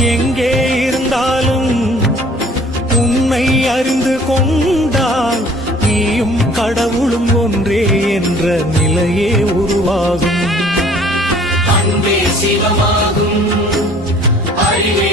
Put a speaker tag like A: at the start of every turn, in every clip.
A: எங்கே இருந்தாலும் உண்மை அறிந்து கொண்டால் நீயும் கடவுளும் ஒன்றே என்ற நிலையே உருவாகும்.
B: அன்பே சிவமாகும் அறிவே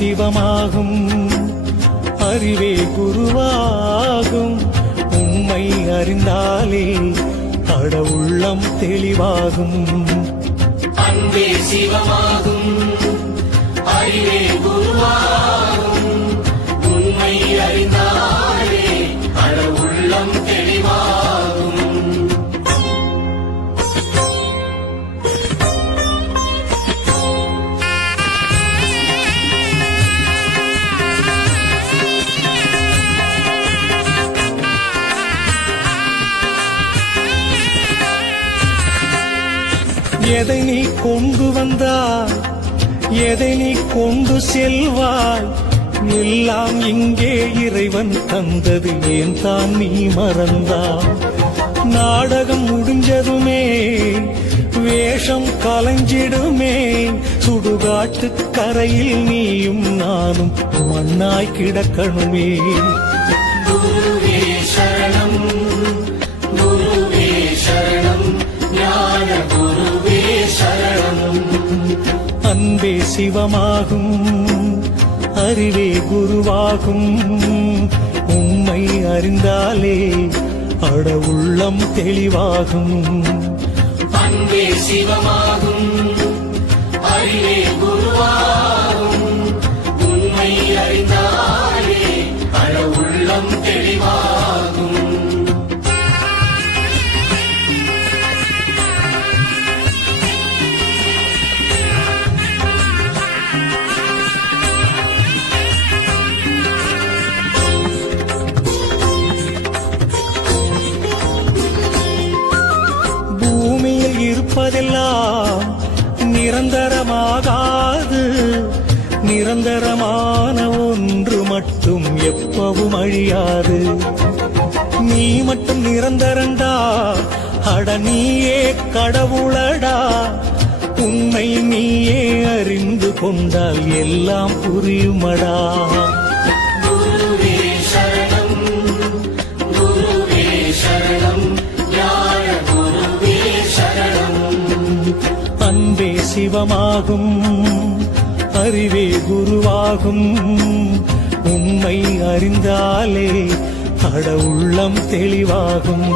A: சிவமாகும். அறிவே குருவாகும். உண்மை அறிந்தாலே கடவுள்ளம் தெளிவாகும்.
B: அன்பே சிவமாகும். அறிவே
A: எதை நீ கொண்டு வந்தாய்? எதை நீ கொண்டு செல்வாய்? எல்லாம் இங்கே இறைவன் தந்தது ஏன் தான் நீ மறந்தா நாடகம் முடிஞ்சதுமே வேஷம் கலைஞ்சிடுமே சுடுகாட்டு கரையில் நீயும் நானும் மண்ணாய் கிடக்கணுமே. அன்பே சிவமாகும் அறிவே குருவாகும். உம்மை அறிந்தாலே அட உள்ளம் தெளிவாகும்.
B: அன்பே சிவமாகும் அறிவே குருவாகும்.
A: எல்லாம் நிரந்தரமாகாது. நிரந்தரமான ஒன்று மட்டும் எப்பவும் அழியாது. நீ மட்டும் நிரந்தரண்டா. அட நீயே கடவுளடா. உன்னை நீயே அறிந்து கொண்டால் எல்லாம் புரியுமடா. தெய்வமாகும் அறிவே குருவாகும். உண்மை அறிந்தாலே கடவுள்ளம் தெளிவாகும்.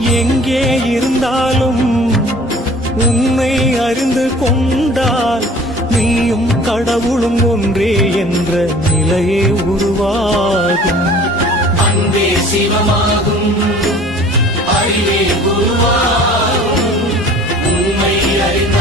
A: எங்கே இருந்தாலும் உன்னை அறிந்து கொண்டால் நீயும் கடவுளும் ஒன்றே என்ற நிலையே உருவாகும்.
B: அன்பே சிவமாகும். அறிவே குருவாகும். உண்மை அறிந்த